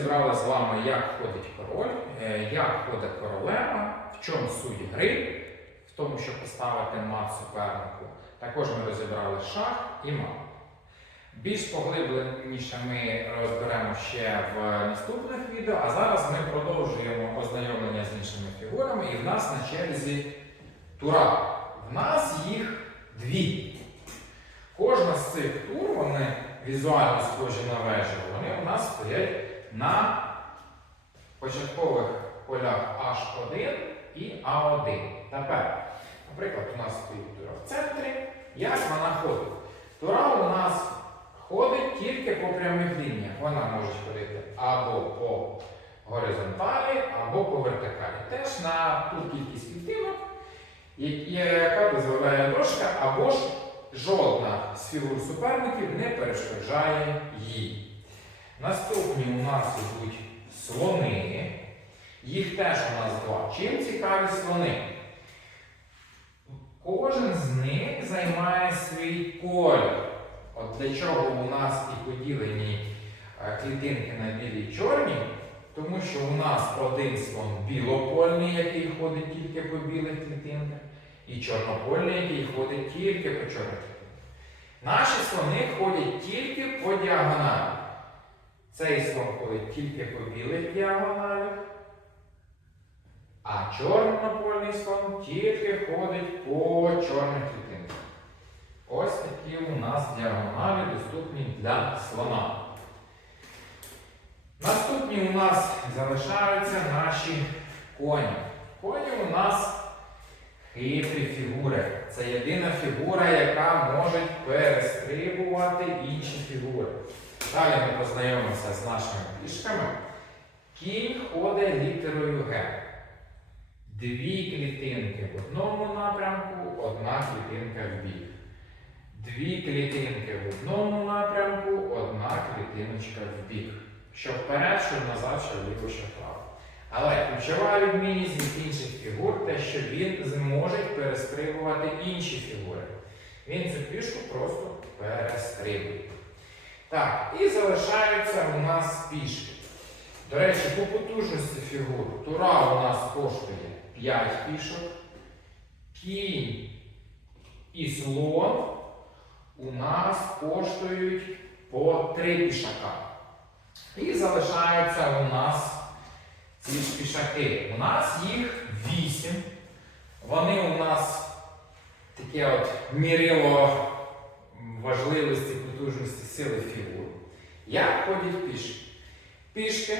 розібрали з вами, як ходить король, е, як ходить королева, в чому суть гри, в тому, щоб поставити мат супернику. Також ми розібрали шах і мат. Більш поглибленіше ми розберемо ще в наступних відео, а зараз ми продовжуємо ознайомлення з іншими фігурами, і в нас на черзі тура. В нас їх дві. Кожна з цих тур, вони візуально схожі на вежу, вони у нас стоять на початкових полях H1 і A1. Тепер, наприклад, у нас стоїть тура в центрі. Як вона ходить? Тура у нас ходить тільки по прямих лініях. Вона може ходити або по горизонталі, або по вертикалі. Теж на ту кількість клітинок, яка дозволяє дошка, або ж жодна з фігур суперників не перешкоджає їй. Наступні у нас йдуть слони. Їх теж у нас два. Чим цікаві слони? Кожен з них займає свій колір. От для чого у нас і поділені е, клітинки на білі чорні, тому що у нас один слон білопольний, який ходить тільки по білих клітинках, і чорнопольний, який ходить тільки по чорних клітинках. Наші слони ходять тільки по діагоналі. Цей слон ходить тільки по білих діагоналях, а чорнопольний слон тільки ходить по чорних клітинках. Ось такі у нас діагоналі доступні для слона. Наступні у нас залишаються наші коні. Коні у нас хитрі фігури. Це єдина фігура, яка може перестрибувати інші фігури. Далі ми познайомимося з нашими пішками. Кінь ходить літерою Г. Дві клітинки в одному напрямку, одна клітинка в бік. Дві клітинки в одному напрямку, одна клітиночка в бік. Що вперед, що назад, що вліво, що вправо. Але ключова відмінність від інших фігур те, що він зможе перестрибувати інші фігури. Він цю фішку просто перестрибує. Так, і залишаються у нас пішки. До речі, по потужності фігур тура у нас коштує 5 пішок, кінь і слон у нас коштують по 3 пішака. І залишаються у нас ці ж пішаки. У нас їх 8. Вони у нас таке от мірило важливості, потужності сили фігур. Як ходять пішки? Пішки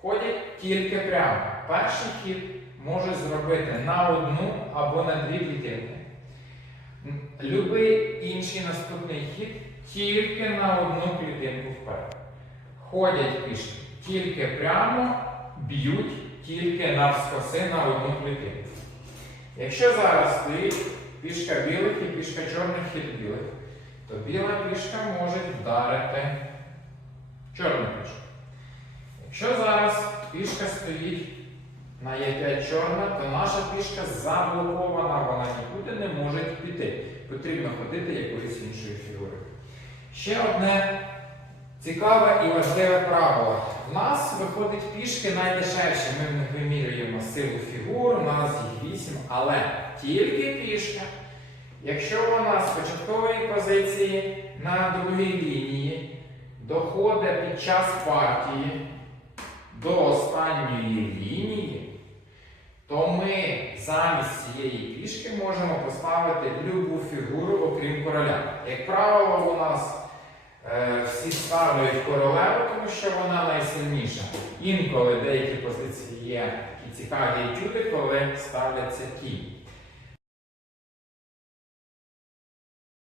ходять тільки прямо. Перший хід може зробити на одну або на дві клітинки. Любий інший наступний хід тільки на одну клітинку вперед. Ходять пішки тільки прямо, б'ють тільки навскоси на одну клітинку. Якщо зараз стоїть пішка білих і пішка чорних хід білих, то біла пішка може вдарити чорну пішку. Якщо зараз пішка стоїть на Е5 чорна, то наша пішка заблокована, вона нікуди не може піти. Потрібно ходити якоюсь іншою фігурою. Ще одне цікаве і важливе правило. В нас виходить пішки найдешевші. Ми вимірюємо силу фігур, у нас їх 8, але тільки пішка. Якщо вона з початкової позиції на другій лінії доходить під час партії до останньої лінії, то ми замість цієї пішки можемо поставити любу фігуру, окрім короля. Як правило, у нас е, всі ставлять королеву, тому що вона найсильніша. Інколи деякі позиції є такі цікаві етюди, коли ставляться кінь.